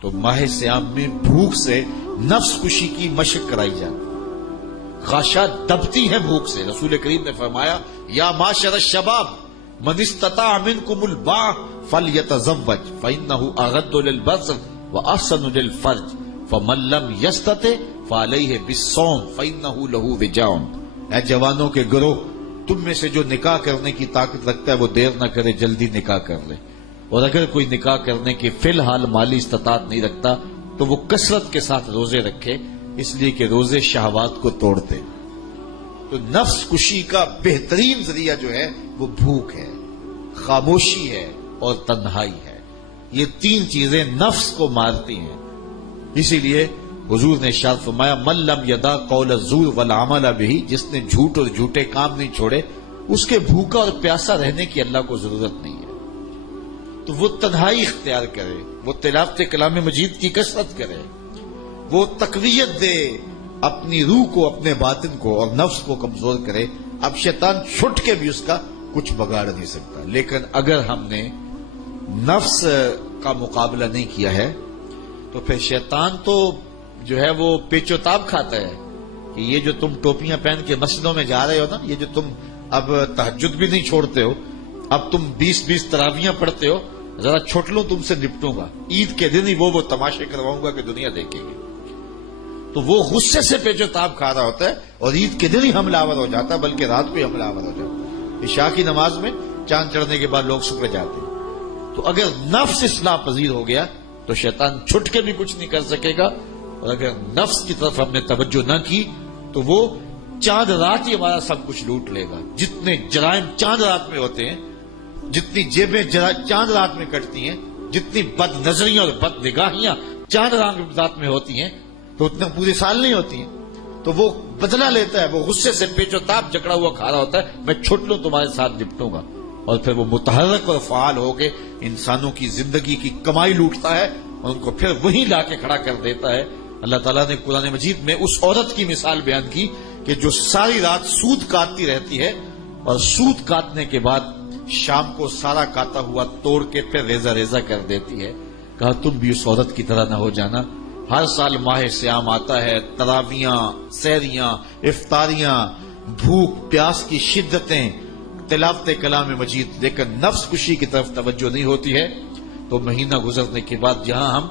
تو ماہ سیام میں بھوک سے نفس کشی کی مشق کرائی جاتی، خاشاک دبتی ہے بھوک سے۔ رسول کریم نے فرمایا یا معاشر الشباب من استطاع منکم الباء فلیتزوج فانہ اغض للبصر واحسن للفرج فمن لم یستطع فعلیہ بالصوم فانہ لہ وجاء۔ اے جوانوں کے گروہ، تم میں سے جو نکاح کرنے کی طاقت رکھتا ہے وہ دیر نہ کرے، جلدی نکاح کر لے، اور اگر کوئی نکاح کرنے کی فی الحال مالی استطاعت نہیں رکھتا تو وہ کثرت کے ساتھ روزے رکھے، اس لیے کہ روزے شہوات کو توڑتے۔ تو نفس کشی کا بہترین ذریعہ جو ہے وہ بھوک ہے، خاموشی ہے اور تنہائی ہے۔ یہ تین چیزیں نفس کو مارتی ہیں۔ اسی لیے حضور نے ارشاد فرمایا من لم یدع قول الزور والعمل بہ، جس نے جھوٹ اور جھوٹے کام نہیں چھوڑے، اس کے بھوکا اور پیاسا رہنے کی اللہ کو ضرورت نہیں ہے۔ تو وہ تنہائی اختیار کرے، وہ تلاوت کلام مجید کی کثرت کرے، وہ تقویت دے اپنی روح کو، اپنے باطن کو، اور نفس کو کمزور کرے۔ اب شیطان چھٹ کے بھی اس کا کچھ بگاڑ نہیں سکتا، لیکن اگر ہم نے نفس کا مقابلہ نہیں کیا ہے تو پھر شیطان تو جو ہے وہ پیچ و تاب کھاتا ہے کہ یہ جو تم ٹوپیاں پہن کے مسجدوں میں جا رہے ہو نا، یہ جو تم اب تہجد بھی نہیں چھوڑتے ہو، اب تم 20 تراویحاں پڑھتے ہو، ذرا چھوٹ لوں تم سے نپٹوں گا، عید کے دن ہی وہ تماشے کرواؤں گا کہ دنیا دیکھے گی۔ تو وہ غصے سے پیچ و تاب کھا رہا ہوتا ہے اور عید کے دن ہی حملہ آور ہو جاتا ہے، بلکہ رات کو ہی حملہ آور ہو جاتا ہے۔ عشاء کی نماز میں چاند چڑھنے کے بعد لوگ سکڑ جاتے ہیں۔ تو اگر نفس اصلاح پذیر ہو گیا تو شیطان چھٹ کے بھی کچھ نہیں کر سکے گا، اور اگر نفس کی طرف ہم نے توجہ نہ کی تو وہ چاند رات ہی ہمارا سب کچھ لوٹ لے گا۔ جتنے جرائم چاند رات میں ہوتے ہیں، جتنی جیبیں چاند رات میں کٹتی ہیں، جتنی بد نظریاں اور بد نگاہیاں چاند رات میں ہوتی ہیں، تو اتنا پورے سال نہیں ہوتی ہیں۔ تو وہ بدلہ لیتا ہے، وہ غصے سے پیچ و تاب جکڑا ہوا کھا رہا ہوتا ہے، میں چھوٹ لوں تمہارے ساتھ نپٹوں گا، اور پھر وہ متحرک اور فعال ہو کے انسانوں کی زندگی کی کمائی لوٹتا ہے اور ان کو پھر وہیں لا کے کھڑا کر دیتا ہے۔ اللہ تعالیٰ نے قرآن مجید میں اس عورت کی مثال بیان کی کہ جو ساری رات سود کاٹتی رہتی ہے اور سود کاٹنے کے بعد شام کو سارا کاتا ہوا توڑ کے پھر ریزہ ریزہ کر دیتی ہے۔ کہا تم بھی اس عورت کی طرح نہ ہو جانا۔ ہر سال ماہ سیام آتا ہے، تراویحاں، سحریاں، افطاریاں، بھوک پیاس کی شدتیں، تلاوت کلام مجید، لیکن نفس کشی کی طرف توجہ نہیں ہوتی ہے۔ تو مہینہ گزرنے کے بعد جہاں ہم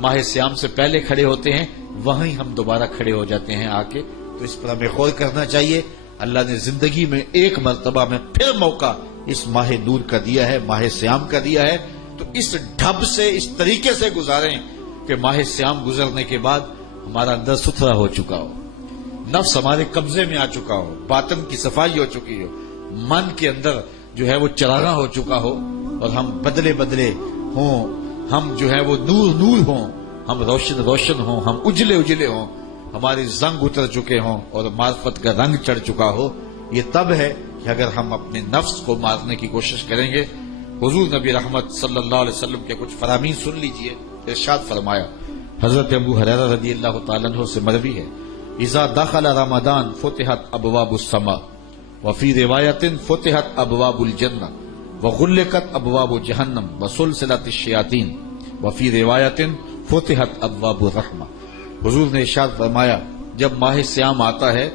ماہ سیام سے پہلے کھڑے ہوتے ہیں وہیں ہم دوبارہ کھڑے ہو جاتے ہیں آ کے۔ تو اس پر ہمیں غور کرنا چاہیے۔ اللہ نے زندگی میں ایک مرتبہ میں پھر موقع اس ماہ نور کا دیا ہے، ماہ سیام کا دیا ہے، تو اس ڈھب سے، اس طریقے سے گزاریں کہ ماہ سیام گزرنے کے بعد ہمارا اندر ستھرا ہو چکا ہو، نفس ہمارے قبضے میں آ چکا ہو، باطن کی صفائی ہو چکی ہو، من کے اندر جو ہے وہ چراغاں ہو چکا ہو، اور ہم بدلے بدلے ہوں، ہم جو ہے وہ نور نور ہوں، ہم روشن روشن ہوں، ہم اجلے اجلے ہوں، ہماری زنگ اتر چکے ہوں اور معرفت کا رنگ چڑھ چکا ہو۔ یہ تب ہے کہ اگر ہم اپنے نفس کو مارنے کی کوشش کریں گے۔ حضور نبی رحمت صلی اللہ علیہ وسلم کے کچھ فرامین سن لیجئے۔ ارشاد فرمایا، حضرت ابو ہریرہ رضی اللہ تعالیٰ عنہ سے مروی ہے، اذا دخل رمضان فتحت ابواب السماء وفی روایت فتحت ابواب الجنہ وغلقت ابواب جہنم وسلسلت الشیاطین وفی روایت فتحت ابواب الرحمہ۔ حضور نے ارشاد فرمایا جب ماہ سیام آتا ہے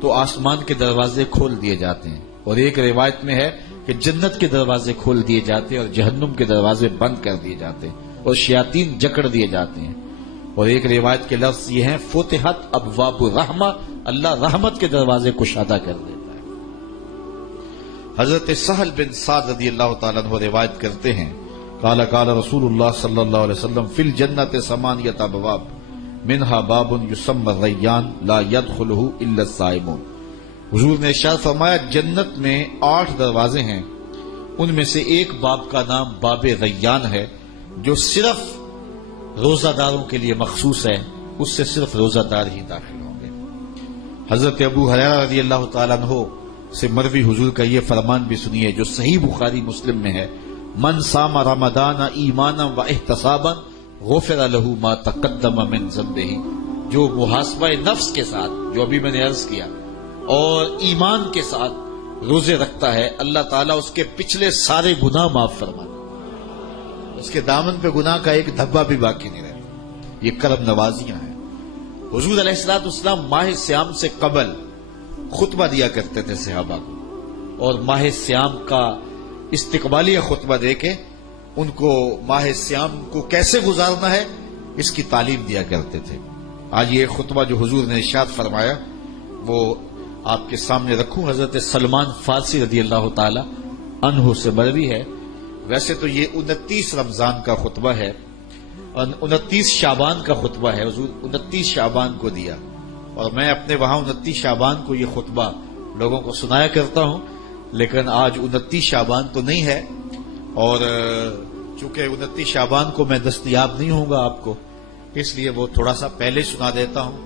تو آسمان کے دروازے کھول دیے جاتے ہیں، اور ایک روایت میں ہے کہ جنت کے دروازے کھول دیے جاتے ہیں اور جہنم کے دروازے بند کر دیے جاتے ہیں اور شیاطین جکڑ دیے جاتے ہیں، اور ایک روایت کے لفظ یہ ہیں فتحت ابواب الرحمہ، اللہ رحمت کے دروازے کشادہ کر دیتا ہے۔ حضرت سہل بن سعد رضی اللہ تعالیٰ عنہ روایت کرتے ہیں، قال قال رسول اللہ صلی اللہ علیہ وسلم فی الجنت ثمانیۃ ابواب منہا باب یسمى الریان لا يدخلہ الا الصائمون۔ حضور نے ارشاد فرمایا جنت میں 8 دروازے ہیں، ان میں سے ایک باب کا نام باب ریان ہے جو صرف روزہ داروں کے لیے مخصوص ہے، اس سے صرف روزہ دار ہی داخل ہوں گے۔ حضرت ابو ہریرہ رضی اللہ تعالیٰ عنہ سے مروی حضور کا یہ فرمان بھی سنیے جو صحیح بخاری مسلم میں ہے، من صام رمضان ایمانا و احتسابا غفر له ما تقدم من ذنبہ، جو محاسبہ نفس کے ساتھ، جو ابھی میں نے عرض کیا، اور ایمان کے ساتھ روزے رکھتا ہے، اللہ تعالیٰ اس کے پچھلے سارے گناہ معاف فرماتا ہے، اس کے دامن پہ گناہ کا ایک دھبا بھی باقی نہیں رہتا۔ یہ کرم نوازیاں ہیں۔ حضور علیہ الصلوۃ والسلام ماہ سیام سے قبل خطبہ دیا کرتے تھے صحابہ کو، اور ماہ سیام کا استقبالیہ خطبہ دے کے ان کو ماہ سیام کو کیسے گزارنا ہے اس کی تعلیم دیا کرتے تھے۔ آج یہ خطبہ جو حضور نے ارشاد فرمایا وہ آپ کے سامنے رکھوں۔ حضرت سلمان فارسی رضی اللہ تعالی عنہ سے مروی ہے۔ ویسے تو یہ 29 رمضان کا خطبہ ہے، 29 شعبان کا خطبہ ہے، حضور 29 شعبان کو دیا، اور میں اپنے وہاں 29 شعبان کو یہ خطبہ لوگوں کو سنایا کرتا ہوں، لیکن آج 29 شعبان تو نہیں ہے، اور چونکہ 29 شعبان کو میں دستیاب نہیں ہوں گا آپ کو، اس لیے وہ تھوڑا سا پہلے سنا دیتا ہوں۔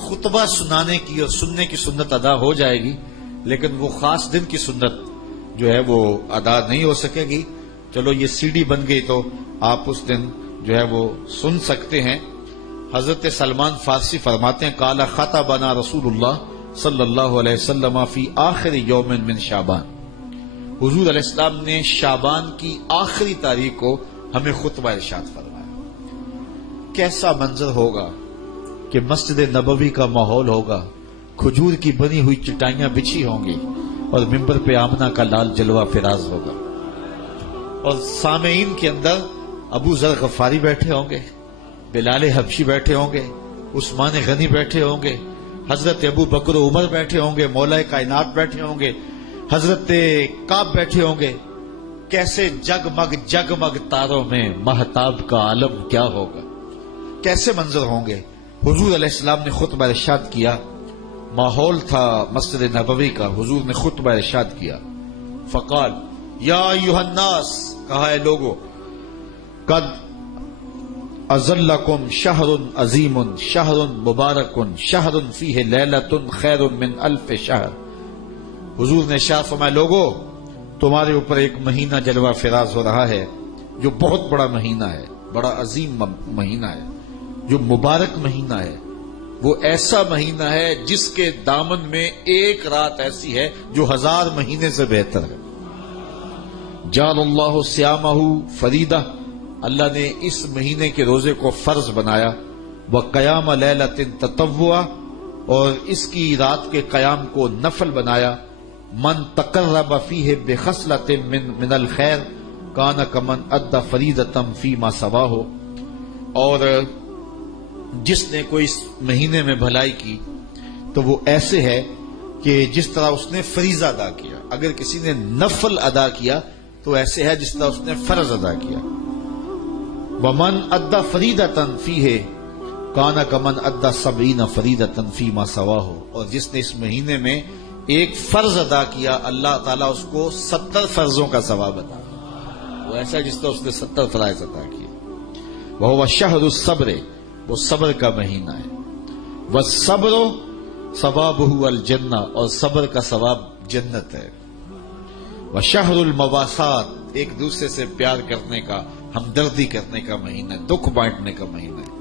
خطبہ سنانے کی اور سننے کی سنت ادا ہو جائے گی، لیکن وہ خاص دن کی سنت جو ہے وہ ادا نہیں ہو سکے گی۔ چلو یہ سی ڈی بن گئی تو آپ اس دن جو ہے وہ سن سکتے ہیں۔ حضرت سلمان فارسی فرماتے ہیں قال خطبنا رسول اللہ صلی اللہ علیہ وسلم فی آخر یوم من شعبان، حضور علیہ السلام نے شعبان کی آخری تاریخ کو ہمیں خطبہ ارشاد فرمایا۔ کیسا منظر ہوگا کہ مسجد نبوی کا ماحول ہوگا، کھجور کی بنی ہوئی چٹائیاں بچھی ہوں گی، اور ممبر پہ آمنہ کا لال جلوہ فراز ہوگا، اور سامعین کے اندر ابو ذر غفاری بیٹھے ہوں گے، بلال حبشی بیٹھے ہوں گے، عثمان غنی بیٹھے ہوں گے، حضرت ابو بکر و عمر بیٹھے ہوں گے، مولا کائنات بیٹھے ہوں گے، حضرت کعب بیٹھے ہوں گے۔ کیسے جگمگ جگمگ تاروں میں مہتاب کا عالم کیا ہوگا، کیسے منظر ہوں گے۔ حضور علیہ السلام نے خطبہ ارشاد کیا، ماحول تھا مسجد نبوی کا، حضور نے خطبہ ارشاد کیا، فقال یا ایھا الناس، کہا ہے لوگو، قد اظلکم شہر عظیم شہر مبارک شہر فیہ لیلۃ خیر من الف شہر۔ حضور نے ارشاد فرمایا لوگو، تمہارے اوپر ایک مہینہ جلوہ فراز ہو رہا ہے جو بہت بڑا مہینہ ہے، بڑا عظیم مہینہ ہے، جو مبارک مہینہ ہے، وہ ایسا مہینہ ہے جس کے دامن میں ایک رات ایسی ہے جو 1000 مہینے سے بہتر ہے۔ جعل اللہ صیامہ فریدہ، اللہ نے اس مہینے کے روزے کو فرض بنایا، وقیام لیلۃ تطوعا، اور اس کی رات کے قیام کو نفل بنایا، من تقرب فیہ بخصلۃ من الخیر کان کمن ادى فریضۃ فیما سواہ، اور جس نے کوئی اس مہینے میں بھلائی کی تو وہ ایسے ہے کہ جس طرح اس نے فریضہ ادا کیا۔ اگر کسی نے نفل ادا کیا تو ایسے ہے جس طرح اس نے فرض ادا کیا۔ ومن ادى فریضۃ فیہ کان کمن ادى 70 فریضۃ فیما سواہ، اور جس نے اس مہینے میں ایک فرض ادا کیا اللہ تعالیٰ اس کو 70 فرضوں کا ثواب عطا، وہ ایسا ہے جس طرح اس نے 70 فرائض ادا کیے۔ وہو شہر الصبر، وہ صبر کا مہینہ ہے، والصبر ثوابہ الجنہ، اور صبر کا ثواب جنت ہے۔ وشہر المواسات، ایک دوسرے سے پیار کرنے کا، ہمدردی کرنے کا مہینہ ہے، دکھ بانٹنے کا مہینہ ہے،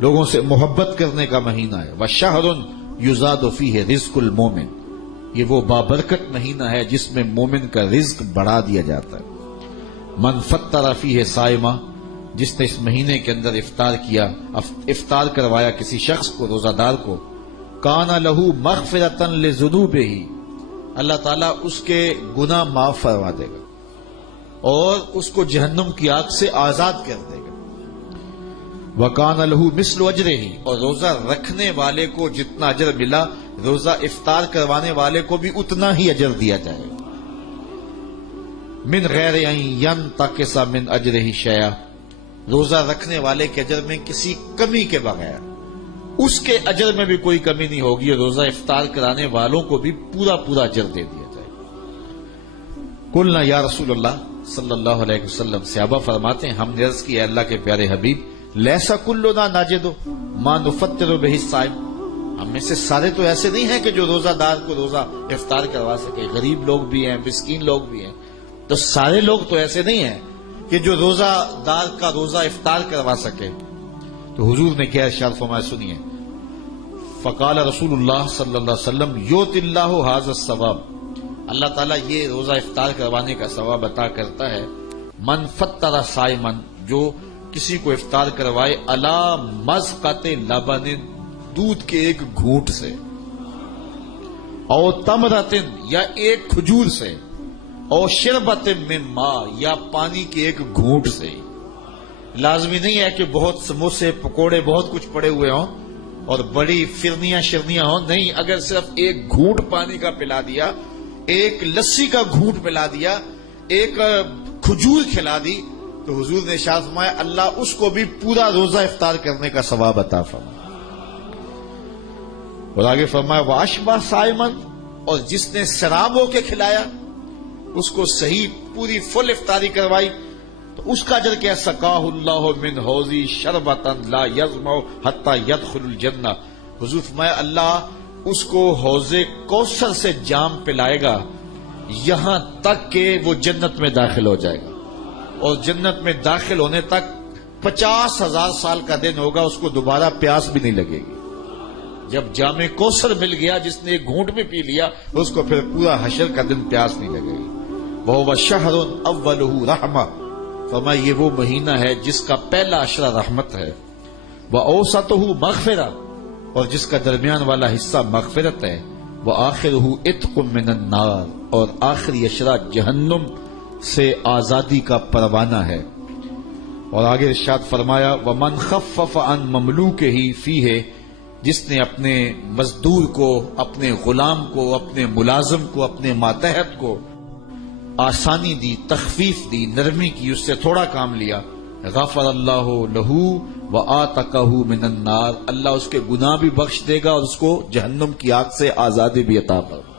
لوگوں سے محبت کرنے کا مہینہ ہے۔ وشہر یزاد فیہ رزق المومن، یہ وہ بابرکت مہینہ ہے جس میں مومن کا رزق بڑھا دیا جاتا ہے۔ من فطر فیہ صائمہ، جس نے اس مہینے کے اندر افطار کروایا کسی شخص کو، روزہ دار کو، کان لہ مغفرۃ لذنوبہ، اللہ تعالیٰ اس کے گناہ معاف فرما دے گا اور اس کو جہنم کی آگ سے آزاد کر دے گا۔ وکان لہ مثل اجرہ، اور روزہ رکھنے والے کو جتنا اجر ملا، روزہ افطار کروانے والے کو بھی اتنا ہی اجر دیا جائے گا۔ من غیر ان ینتقص من اجرہ شیئا، روزہ رکھنے والے کے اجر میں کسی کمی کے بغیر، اس کے اجر میں بھی کوئی کمی نہیں ہوگی، اور روزہ افطار کرانے والوں کو بھی پورا پورا اجر دے دیا جائے گا۔ قلنا یا رسول اللہ صلی اللہ علیہ وسلم، صحابہ فرماتے ہیں ہم نے عرض کی اے اللہ کے پیارے حبیب، لیسا کلنا ناجد ما نفطر بہ الصائم، ہم میں سے سارے تو ایسے نہیں ہیں کہ جو روزہ دار کو روزہ افطار کروا سکے، غریب لوگ بھی ہیں، مسکین لوگ بھی ہیں، تو سارے لوگ تو ایسے نہیں ہیں کہ جو روزہ دار کا روزہ افطار کروا سکے۔ تو حضور نے کیا ارشاد فرمایا، سنیے، فقال رسول اللہ صلی اللہ علیہ وسلم یؤتی اللہ ھذا الثواب، اللہ تعالیٰ یہ روزہ افطار کروانے کا ثواب عطا کرتا ہے، من فطر صائما، جو کسی کو افطار کروائے الا مزقۃ لبن، دودھ کے ایک گھونٹ سے، او تمرتن یا ایک کھجور سے، او شربت من ماء یا پانی کے ایک گھونٹ سے۔ لازمی نہیں ہے کہ بہت سموسے پکوڑے بہت کچھ پڑے ہوئے ہوں اور بڑی فرنیاں شرنیاں ہوں، نہیں، اگر صرف ایک گھونٹ پانی کا پلا دیا، ایک لسی کا گھونٹ پلا دیا، ایک کھجور کھلا دی، تو حضور نے ارشاد فرمایا اللہ اس کو بھی پورا روزہ افطار کرنے کا ثواب عطا فرمائے۔ اور آگے فرمایا واشبہ صائمن، اور جس نے سراب ہو کے کھلایا، اس کو صحیح پوری فل افطاری کروائی، تو اس کا اجر کیا؟ سقاہ اللہ من حوضی شربتا لا یظمأ حتی یدخل الجنہ، حضور فرمایا اللہ اس کو حوض کوثر سے جام پلائے گا یہاں تک کہ وہ جنت میں داخل ہو جائے گا، اور جنت میں داخل ہونے تک 50,000 سال کا دن ہوگا، اس کو دوبارہ پیاس بھی نہیں لگے گی۔ جب جام کوثر مل گیا، جس نے ایک گھونٹ میں پی لیا، اس کو پھر پورا حشر کا دن پیاس نہیں لگے گی۔ وَهُوَ شَهْرٌ أَوَّلُهُ رَحْمَةٌ، فرمایا یہ وہ مہینہ ہے جس کا پہلا عشرہ رحمت ہے، وَأَوْسَطُهُ مَغْفِرَةٌ، اور جس کا درمیان والا حصہ مغفرت ہے، وَآخِرُهُ عِتْقٌ مِّنَ النَّارِ، اور آخری عشرہ جہنم سے آزادی کا پروانہ ہے۔ اور آگے ارشاد فرمایا وَمَنْ خَفَّفَ عَنْ مَمْلُوكِهِ فِيهِ، جس نے اپنے مزدور کو، اپنے غلام کو، اپنے ملازم کو، اپنے ماتحت کو آسانی دی، تخفیف دی، نرمی کی، اس سے تھوڑا کام لیا، غفر اللہ لہو وآتقہ من النار، اللہ اس کے گناہ بھی بخش دے گا اور اس کو جہنم کی آگ سے آزادی بھی عطا فرمائے۔